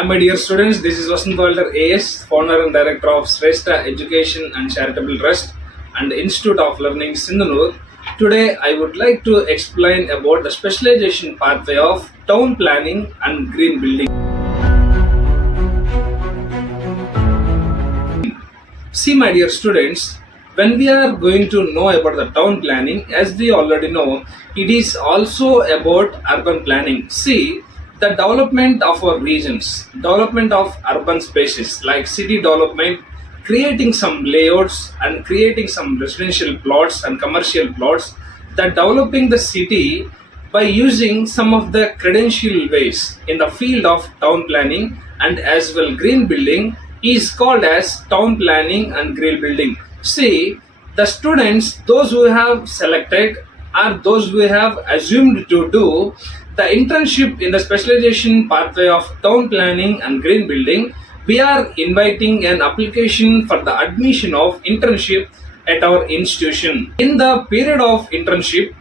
Hi my dear students, this is Vasanth Valter AS, founder and director of Shrestha Education and Charitable Trust and Institute of Learning Sindhanur. Today I would like to explain about the specialization pathway of town planning and green building. See my dear students, when we are going to know about the town planning, as we already know, it is also about urban planning. See, the development of our regions, development of urban spaces like city development, creating some layouts and creating some residential plots and commercial plots, that developing the city by using some of the credential ways in the field of town planning and as well green building is called as town planning and green building. See, the students, those who have selected or those who have assumed to do the internship in the specialization pathway of town planning and green building, we are inviting an application for the admission of internship at our institution. In the period of internship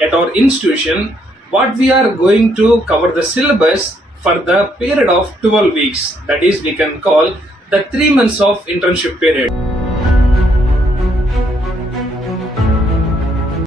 at our institution, what we are going to cover the syllabus for the period of 12 weeks. That is, we can call the 3 months of internship period.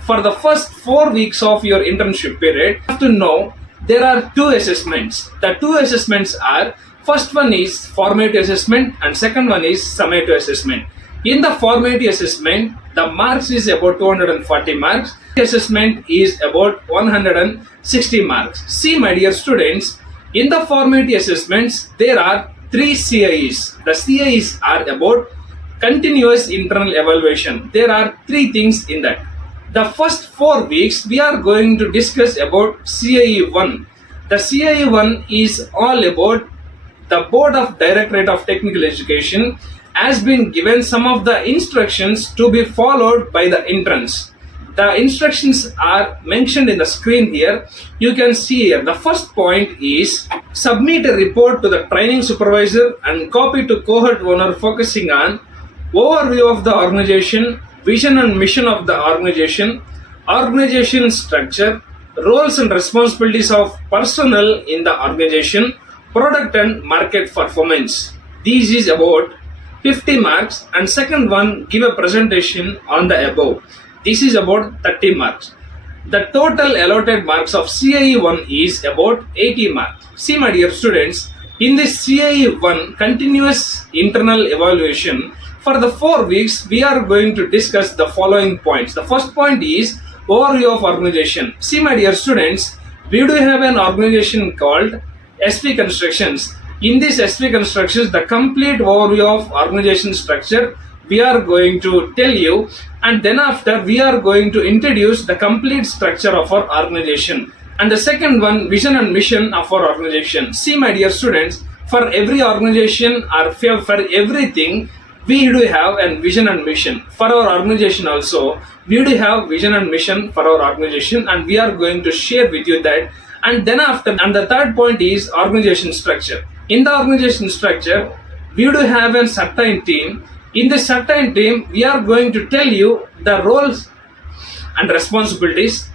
For the first 4 weeks of your internship period, you have to know there are 2 assessments. The 2 assessments are, first one is formative assessment and second one is summative assessment. In the formative assessment, the marks is about 240 marks. The assessment is about 160 marks. See my dear students, in the formative assessments, there are 3 CIEs. The CIEs are about continuous internal evaluation. There are 3 things in that. The first 4 weeks, we are going to discuss about CIE 1. The CIE 1 is all about the Board of Directorate of Technical Education has been given some of the instructions to be followed by the interns. The instructions are mentioned in the screen here. You can see here. The first point is submit a report to the training supervisor and copy to cohort owner focusing on overview of the organization, vision and mission of the organization structure, roles and responsibilities of personnel in the organization, product and market performance. This is about 50 marks, and second one, give a presentation on the above. This is about 30 marks. The total allotted marks of CIE 1 is about 80 marks. See my dear students, in this CIE 1 continuous internal evaluation, for the 4 weeks, we are going to discuss the following points. The first point is overview of organization. See my dear students, we do have an organization called SV Constructions. In this SV Constructions, the complete overview of organization structure we are going to tell you, and then after we are going to introduce the complete structure of our organization. And the second one, vision and mission of our organization. See my dear students, for every organization or for everything, we do have a vision and mission. For our organization also, we do have vision and mission for our organization, and we are going to share with you that. And then after, and the third point is organization structure. In the organization structure, we do have a certain team. In this certain team, we are going to tell you the roles and responsibilities.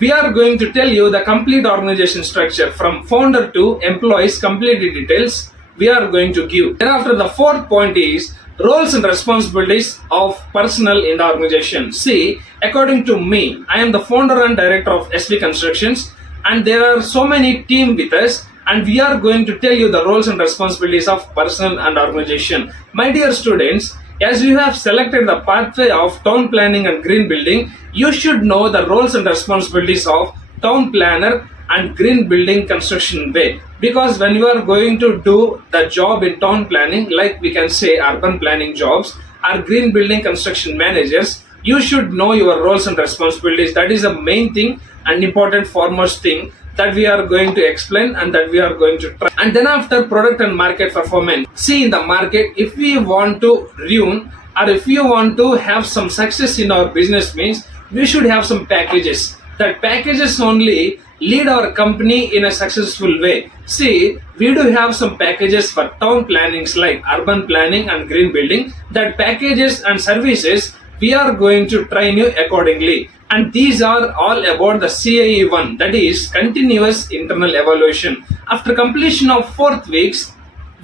We are going to tell you the complete organization structure from founder to employees, complete details we are going to give. Thereafter, the fourth point is roles and responsibilities of personnel in the organization. See, according to me, I am the founder and director of SV Constructions, and there are so many team with us, and we are going to tell you the roles and responsibilities of personnel and organization. My dear students, as you have selected the pathway of town planning and green building, you should know the roles and responsibilities of town planner and green building construction way. Because when you are going to do the job in town planning, like we can say urban planning jobs or green building construction managers, you should know your roles and responsibilities. That is the main thing and important foremost thing that we are going to explain and that we are going to try. And then after, product and market performance. See, in the market, if we want to ruin or if we want to have some success in our business means, we should have some packages. That packages only lead our company in a successful way. See, we do have some packages for town plannings like urban planning and green building. That packages and services we are going to train you accordingly. And these are all about the CIE 1, that is continuous internal evaluation. After completion of 4th weeks,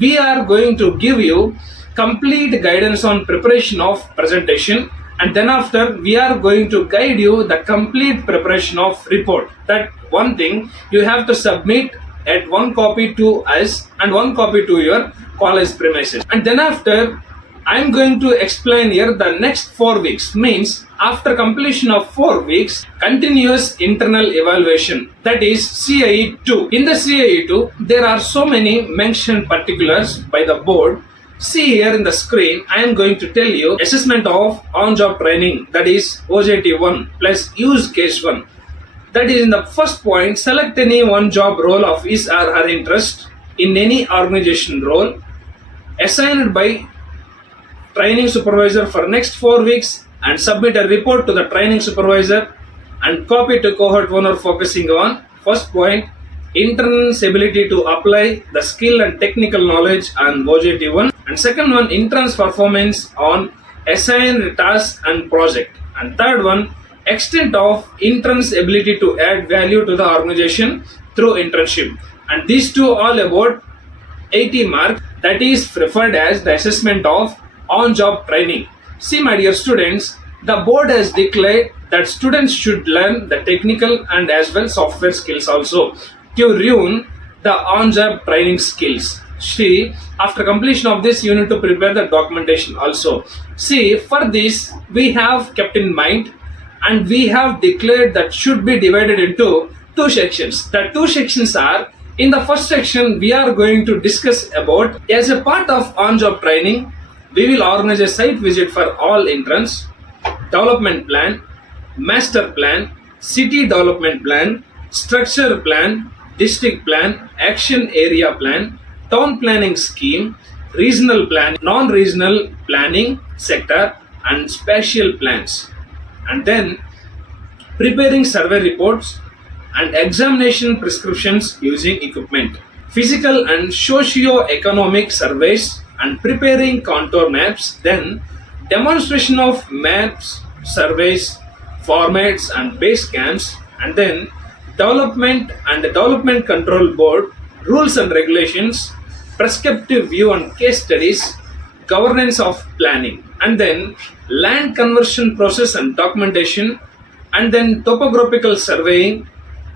we are going to give you complete guidance on preparation of presentation, and then after we are going to guide you the complete preparation of report. That one thing you have to submit at one copy to us and one copy to your college premises. And then after I'm going to explain here the next 4 weeks, means after completion of 4 weeks, continuous internal evaluation, that is CIE 2. In the CIE 2, there are so many mentioned particulars by the board. See here in the screen, I am going to tell you assessment of on-job training, that is OJT 1 plus use case 1. That is in the first point, select any one job role of his or her interest in any organization role, assigned by training supervisor for next 4 weeks, and submit a report to the training supervisor and copy to cohort owner, focusing on first point, intern's ability to apply the skill and technical knowledge on OJT 1, and second one, intern's performance on assigned task and project, and third one, extent of intern's ability to add value to the organization through internship. And these two all about 80 marks, that is preferred as the assessment of on-job training. See my dear students, the board has declared that students should learn the technical and as well software skills also to ruin the on-job training skills. See, after completion of this, you need to prepare the documentation also. See, for this we have kept in mind and we have declared that should be divided into 2 sections. The 2 sections are, in the first section we are going to discuss about, as a part of on-job training, we will organize a site visit for all interns, development plan, master plan, city development plan, structure plan, district plan, action area plan, town planning scheme, regional plan, non-regional planning sector, and spatial plans. And then preparing survey reports and examination prescriptions using equipment, physical and socio-economic surveys, and preparing contour maps, then demonstration of maps, surveys, formats and base camps, and then development and the development control board, rules and regulations, prescriptive view and case studies, governance of planning, and then land conversion process and documentation, and then topographical surveying,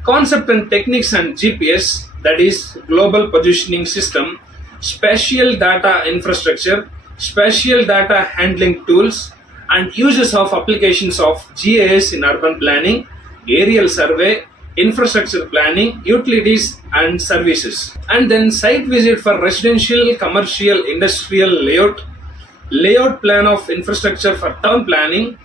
concept and techniques and GPS, that is global positioning system, spatial data infrastructure, spatial data handling tools, and uses of applications of GIS in urban planning, aerial survey, infrastructure planning, utilities and services. And then site visit for residential, commercial, industrial layout plan of infrastructure for town planning,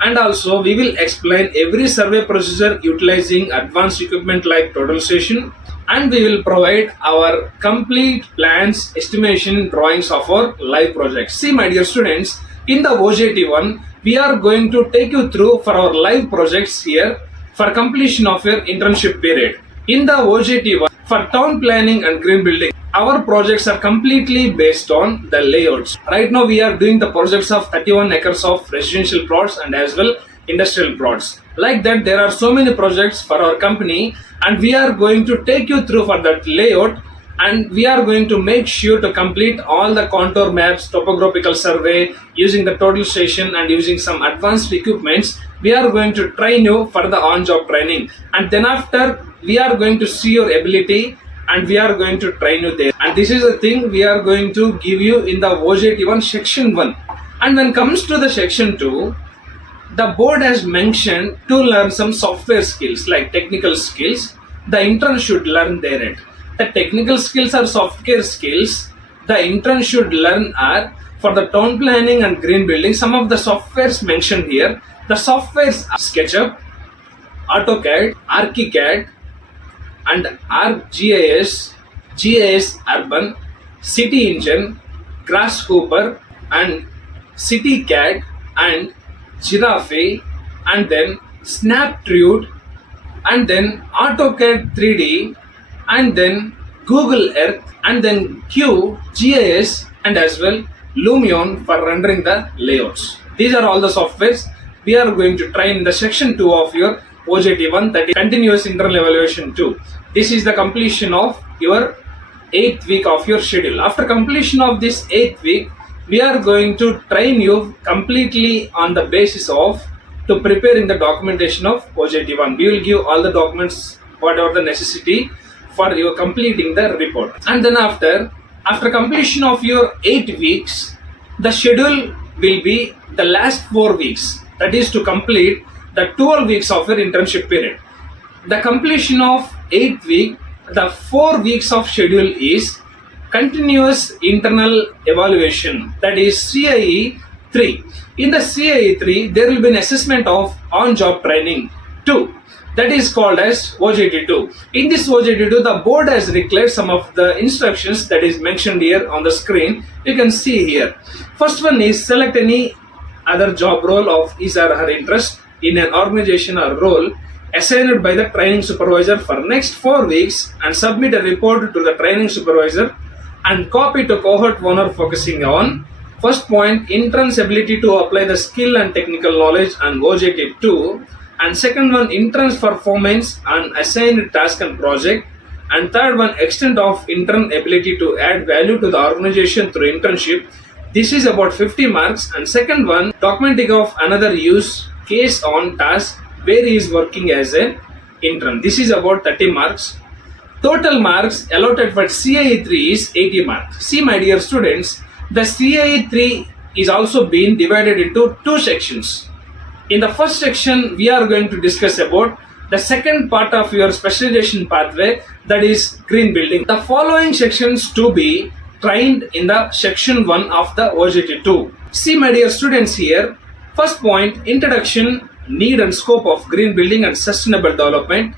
and also we will explain every survey procedure utilizing advanced equipment like totalization, and we will provide our complete plans, estimation, drawings of our live projects. See my dear students, in the OJT 1 we are going to take you through for our live projects here for completion of your internship period. In the OJT 1 for town planning and green building, our projects are completely based on the layouts. Right now we are doing the projects of 31 acres of residential plots and as well industrial plots. Like that, there are so many projects for our company, and we are going to take you through for that layout, and we are going to make sure to complete all the contour maps, topographical survey, using the totalization and using some advanced equipments. We are going to train you for the on-job training, and then after we are going to see your ability and we are going to train you there. And this is the thing we are going to give you in the OJT 1 section 1. And when comes to the section 2, the board has mentioned to learn some software skills like technical skills. The intern should learn therein. The technical skills are software skills. The intern should learn are for the town planning and green building. Some of the softwares mentioned here. The softwares are SketchUp, AutoCAD, ArchiCAD, and ArcGIS, GIS Urban, City Engine, Grasshopper, and CityCAD, and Giraffe, and then Snaptrude, and then AutoCAD 3D, and then Google Earth, and then QGIS, and as well Lumion for rendering the layouts. These are all the softwares we are going to try in the section 2 of your OJT1, that is continuous internal evaluation 2. This is the completion of your 8th week of your schedule. After completion of this 8th week, we are going to train you completely on the basis of to preparing the documentation of OJT1. We will give all the documents, whatever the necessity for you completing the report. And then after completion of your 8 weeks, the schedule will be the last 4 weeks. That is to complete the 12 weeks of your internship period. The completion of 8th week, the 4 weeks of schedule is continuous internal evaluation, that is CIE 3. In the CIE 3, there will be an assessment of on-job training 2. That is called as OJT2. In this OJT2, the board has declared some of the instructions that is mentioned here on the screen. You can see here. First one is select any other job role of his or her interest in an organization or role assigned by the training supervisor for next 4 weeks and submit a report to the training supervisor and copy to cohort owner focusing on first point, intern's ability to apply the skill and technical knowledge on OJT2, and second one, intern's performance on assigned task and project, and third one, extent of intern ability to add value to the organization through internship. This is about 50 marks. And second one, documenting of another use case on task where he is working as an intern. This is about 30 marks. Total marks allotted for CIE 3 is 80 marks. See, my dear students, the CIE 3 is also being divided into 2 sections. In the first section, we are going to discuss about the second part of your specialization pathway, that is green building. The following sections to be trained in the section 1 of the OJT2. See, my dear students, here, first point, introduction, need and scope of green building and sustainable development,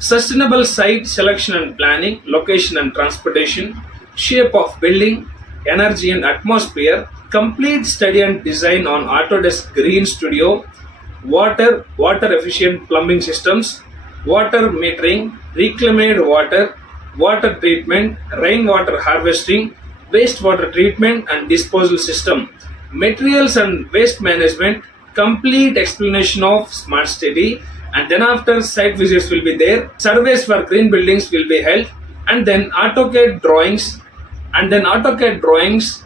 sustainable site selection and planning, location and transportation, shape of building, energy and atmosphere, complete study and design on Autodesk Green Studio, water efficient plumbing systems, water metering, reclaimed water, water treatment, rainwater harvesting, wastewater treatment and disposal system, materials and waste management, complete explanation of smart city, and then after site visits will be there, surveys for green buildings will be held, and then AutoCAD drawings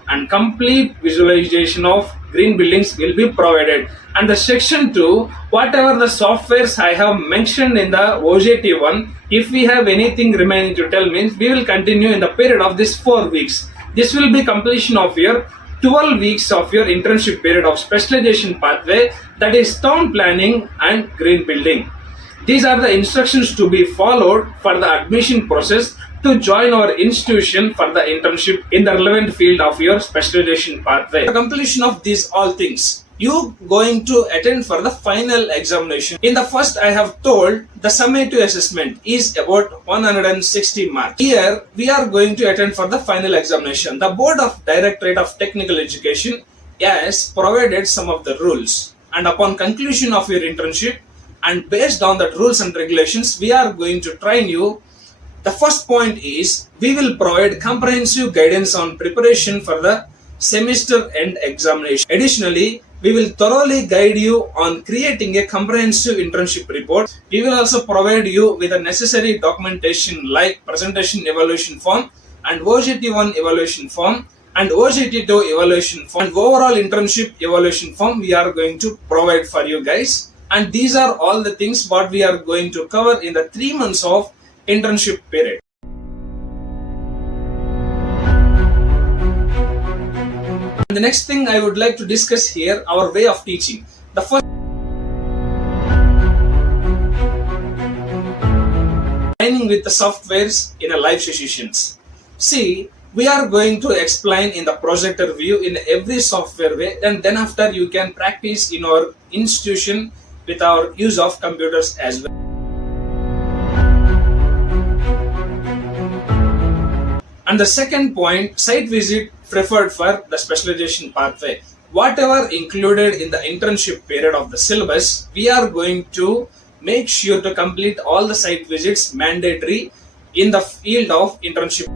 and complete visualization of green buildings will be provided. And the section 2, whatever the softwares I have mentioned in the OJT1, if we have anything remaining to tell, means we will continue in the period of this 4 weeks. This will be completion of your 12 weeks of your internship period of specialization pathway, that is town planning and green building. These are the instructions to be followed for the admission process to join our institution for the internship in the relevant field of your specialization pathway. The completion of these all things, you going to attend for the final examination. In the first, I have told the summative assessment is about 160 marks. Here we are going to attend for the final examination. The Board of Directorate of Technical Education has provided some of the rules, and upon conclusion of your internship and based on the rules and regulations, we are going to train you. The first point is we will provide comprehensive guidance on preparation for the semester end examination. Additionally, we will thoroughly guide you on creating a comprehensive internship report. We will also provide you with the necessary documentation like presentation evaluation form and OJT1 evaluation form and OJT2 evaluation form and overall internship evaluation form we are going to provide for you guys. And these are all the things what we are going to cover in the 3 months of internship period. The next thing I would like to discuss here, our way of teaching. The first, training with the softwares in a live sessions. See, we are going to explain in the projector view in every software way, and then after you can practice in our institution with our use of computers as well. And the second point, site visit preferred for the specialization pathway. Whatever included in the internship period of the syllabus, we are going to make sure to complete all the site visits mandatory in the field of internship.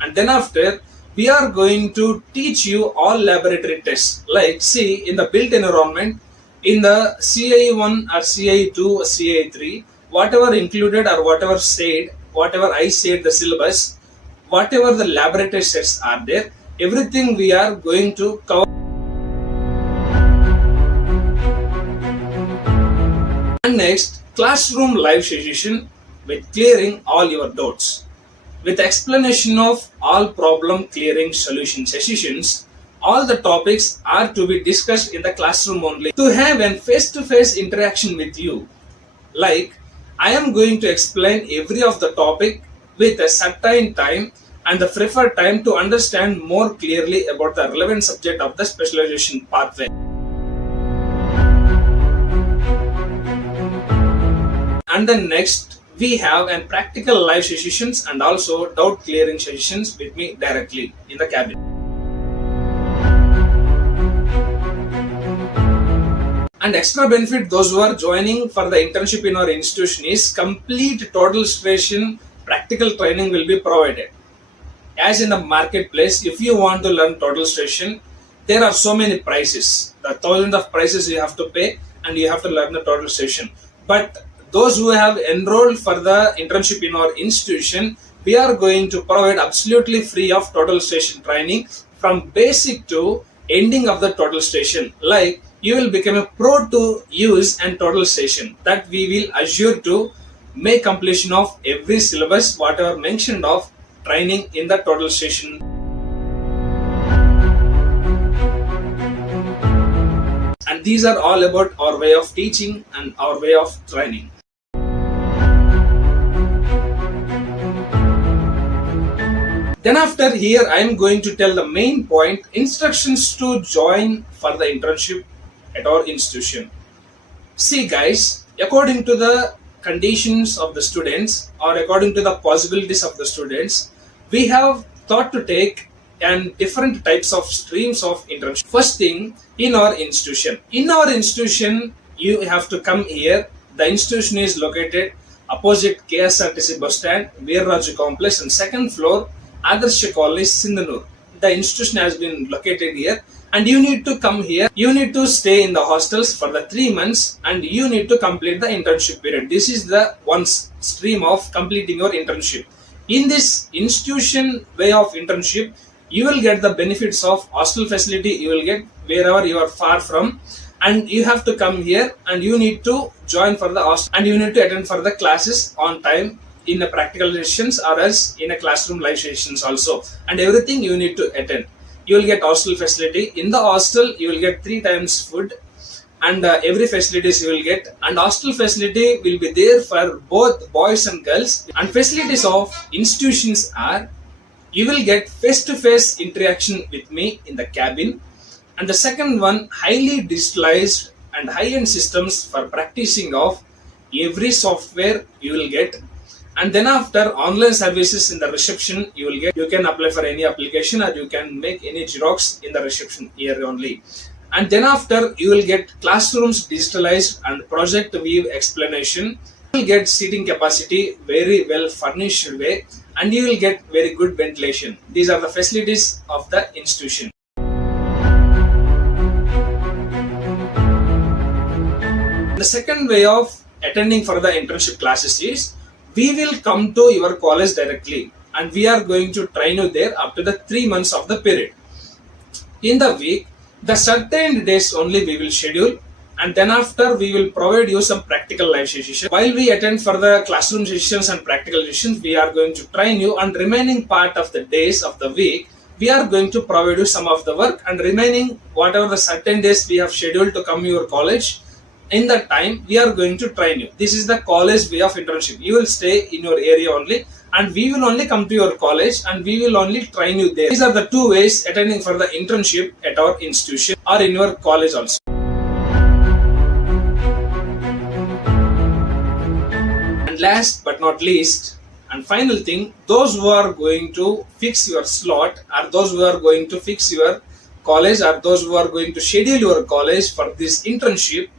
And then after, we are going to teach you all laboratory tests. Like, see, in the built environment, in the CI1 or CI2 or CI3, whatever included or whatever I said the syllabus, whatever the laboratory tests are there, everything we are going to cover. And next, classroom live session with clearing all your doubts. With explanation of all problem clearing solution sessions, all the topics are to be discussed in the classroom only. To have a face-to-face interaction with you, like I am going to explain every of the topic with a certain time and the preferred time to understand more clearly about the relevant subject of the specialization pathway. And then next, we have an practical live sessions and also doubt clearing sessions with me directly in the cabin. And extra benefit, those who are joining for the internship in our institution is complete total station practical training will be provided. As in the marketplace, if you want to learn total station, there are so many prices. The thousands of prices you have to pay and you have to learn the total station. But those who have enrolled for the internship in our institution, we are going to provide absolutely free of total station training from basic to ending of the total station. Like you will become a pro to use and total station, that we will assure to make completion of every syllabus whatever mentioned of training in the total station. And these are all about our way of teaching and our way of training. Then after here, I am going to tell the main point, instructions to join for the internship at our institution. See guys, according to the conditions of the students or according to the possibilities of the students, we have thought to take and different types of streams of internship. First thing, in our institution. In our institution, you have to come here. The institution is located opposite KSRTC bus stand, Veerraju complex, and second floor, Adarsh College, Sindhanur. The institution has been located here, and you need to come here. You need to stay in the hostels for the 3 months, and you need to complete the internship period. This is the one stream of completing your internship. In this institution way of internship, you will get the benefits of hostel facility. You will get wherever you are far from, and you have to come here, and you need to join for the hostel, and you need to attend for the classes on time in the practical sessions or as in a classroom live sessions also, and everything you need to attend. You will get hostel facility. In the hostel, you will get 3 times food, and every facilities you will get, and hostel facility will be there for both boys and girls. And facilities of institutions are, you will get face-to-face interaction with me in the cabin, and the second one, highly digitalized and high-end systems for practicing of every software you will get. And then after, online services in the reception you will get. You can apply for any application or you can make any Xerox in the reception here only. And then after, you will get classrooms digitalized and project view explanation. You will get seating capacity very well furnished way, and you will get very good ventilation. These are the facilities of the institution. The second way of attending for the internship classes is, we will come to your college directly, and we are going to train you there up to the 3 months of the period. In the week, the certain days only we will schedule, and then after we will provide you some practical live sessions. While we attend for the classroom sessions and practical sessions, we are going to train you, and remaining part of the days of the week, we are going to provide you some of the work, and remaining whatever the certain days we have scheduled to come to your college, in that time we are going to train you. This is the college way of internship. You will stay in your area only, and we will only come to your college and we will only train you there. These are the 2 ways attending for the internship at our institution or in your college also. And last but not least, and final thing, those who are going to fix your slot, or those who are going to fix your college, or those who are going to schedule your college for this internship,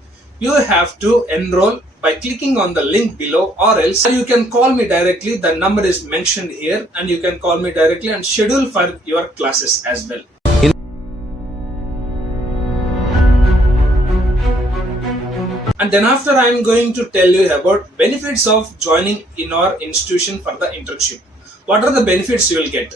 you have to enroll by clicking on the link below, or else you can call me directly. The number is mentioned here, and you can call me directly and schedule for your classes as well. And then after, I am going to tell you about benefits of joining in our institution for the internship. What are the benefits you will get?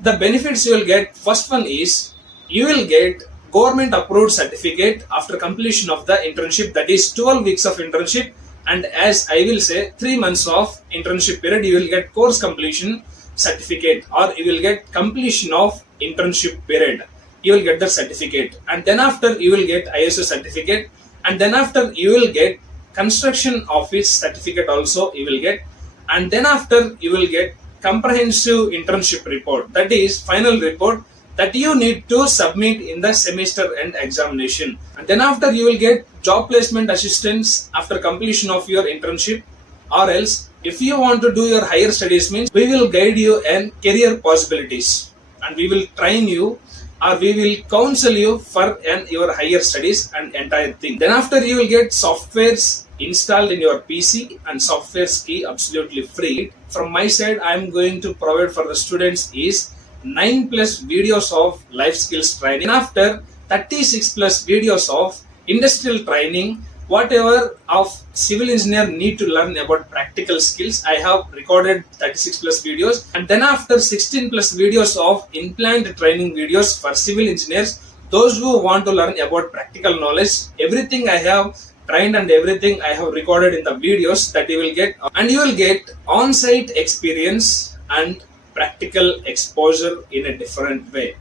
The benefits you will get, first one is you will get government approved certificate after completion of the internship, that is 12 weeks of internship, and as I will say 3 months of internship period, you will get course completion certificate, or you will get completion of internship period. You will get the certificate, and then after you will get ISO certificate, and then after you will get construction office certificate also you will get, and then after you will get comprehensive internship report, that is final report that you need to submit in the semester end examination. And then after you will get job placement assistance after completion of your internship, or else if you want to do your higher studies, means we will guide you in career possibilities, and we will train you, or we will counsel you for your higher studies and entire thing. Then after you will get softwares installed in your PC, and softwares key absolutely free. From my side, I am going to provide for the students is 9+ videos of life skills training. After 36+ videos of industrial training, whatever of civil engineer need to learn about practical skills, I have recorded 36+ videos. And then after 16+ videos of in-plant training videos for civil engineers, those who want to learn about practical knowledge, everything I have trained and everything I have recorded in the videos that you will get. And you will get on-site experience and practical exposure in a different way,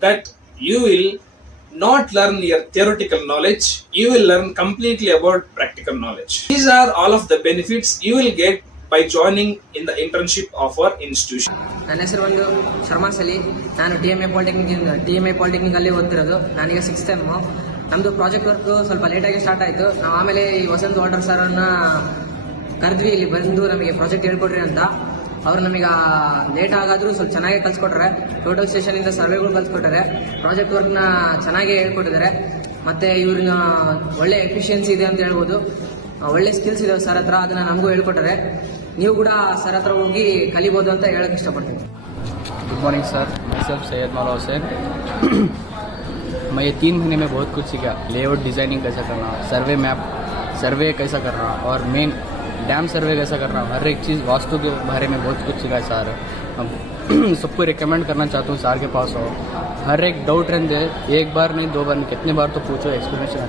that you will not learn your theoretical knowledge, you will learn completely about practical knowledge. These are all of the benefits you will get by joining in the internship of our institution. ನನ್ನ ಹೆಸರು ಒಂದು ಶರ್ಮಾ ಸಲಿ. ನಾನು TMA polytechnic ಅಲ್ಲಿ ಓದ್ತಿರೋದು. ನಾನೀಗ 6th time. ನಮ್ಮದು project work ಸ್ವಲ್ಪ ಲೇಟಾಗಿ ಸ್ಟಾರ್ಟ್ ಆಯಿತು. ನಾವು ಆಮೇಲೆ ಈ ವಸಂತ್ ವಾಲ್ಟರ್ ಸರ್ ಅನ್ನ ಕರೆದ್ವಿ, ಇಲ್ಲಿ ಬಂದು ನಮಗೆ ಪ್ರಾಜೆಕ್ಟ್ ಹೇಳ್ಕೊಡ್ರಿ ಅಂತ. ಅವ್ರು ನಮಗೆ ಲೇಟ್ ಆಗಾದರೂ ಸ್ವಲ್ಪ ಚೆನ್ನಾಗಿ ಕಲ್ಸ್ಕೊಟ್ರೆ, ಟೋಟಲ್ ಸ್ಟೇಷನಿಂದ ಸರ್ವೆಗಳು ಕಲ್ಸ್ಕೊಟ್ಟಾರೆ, ಪ್ರಾಜೆಕ್ಟ್ ವರ್ಕ್ನ ಚೆನ್ನಾಗಿ ಹೇಳ್ಕೊಟ್ಟಿದ್ದಾರೆ. ಮತ್ತು ಇವ್ರನ್ನ ಒಳ್ಳೆ ಎಫಿಷಿಯನ್ಸಿ ಇದೆ ಅಂತ ಹೇಳ್ಬೋದು, ಒಳ್ಳೆ ಸ್ಕಿಲ್ಸ್ ಇದೆ ಸರ್ ಹತ್ರ, ಅದನ್ನು ನಮಗೂ ಹೇಳ್ಕೊಟ್ಟಾರೆ. ನೀವು ಕೂಡ ಸರ್ ಹತ್ರ ಹೋಗಿ ಕಲಿಬೋದು ಅಂತ ಹೇಳಕ್ಕೆ ಇಷ್ಟಪಡ್ತೀನಿ. गुड मॉर्निंग सर, मैं सर सैयद मौला हुसैन. मैं ये 3 महीने में बहुत कुछ सीखा. लेआउट डिज़ाइनिंग कैसा करना, सर्वे कैसा करना, और मेन डैम सर्वे कैसा करना, हर एक चीज़ वास्तु के बारे में बहुत कुछ सीखा है सर. सबको रिकमेंड करना चाहता हूँ सर के पास हो. हर एक डाउट रहते, एक बार नहीं 2 बार नहीं, कितने बार तो पूछो, एक्सप्लेनेशन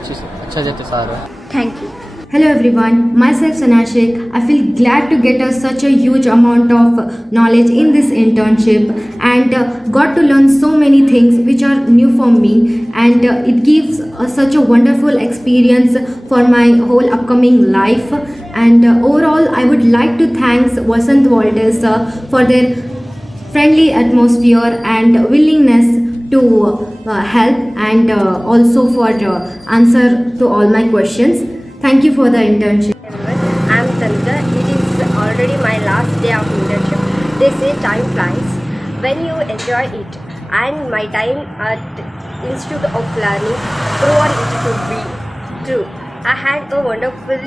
अच्छा जाते sir. Thank you. Hello everyone, myself Sanashik. I feel glad to get such a huge amount of knowledge in this internship, and got to learn so many things which are new for me, and it gives such a wonderful experience for my whole upcoming life. And overall, I would like to thank Vasanth Walters for their friendly atmosphere and willingness to help, and also for answer to all my questions. Thank you for the internship. I am Tanita. It is already my last day of internship. They say time flies when you enjoy it, and my time at Institute of Learning proved it to be true. I had a wonderful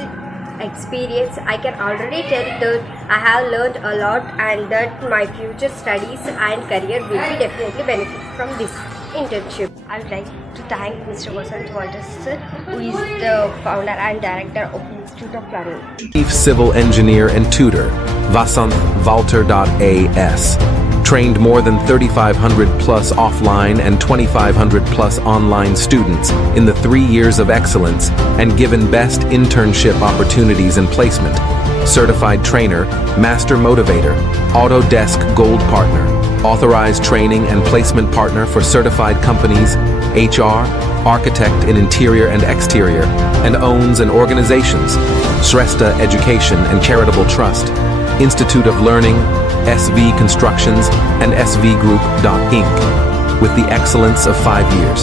experience. I can already tell that I have learned a lot, and that my future studies and career will be definitely benefit from this internship. I would like to thank Mr. Vasanth Walters, who is the founder and director of Institute of Learning. Chief Civil Engineer and Tutor, Vasanth Valter.as. Trained more than 3,500 plus offline and 2,500 plus online students in the 3 years of excellence, and given best internship opportunities and placement. Certified trainer, master motivator, Autodesk Gold Partner, authorized training and placement partner for certified companies, HR, architect in interior and exterior, and owns and organizations, Shrestha Education and Charitable Trust, Institute of Learning, SV Constructions, and SV Group. Inc. with the excellence of 5 years.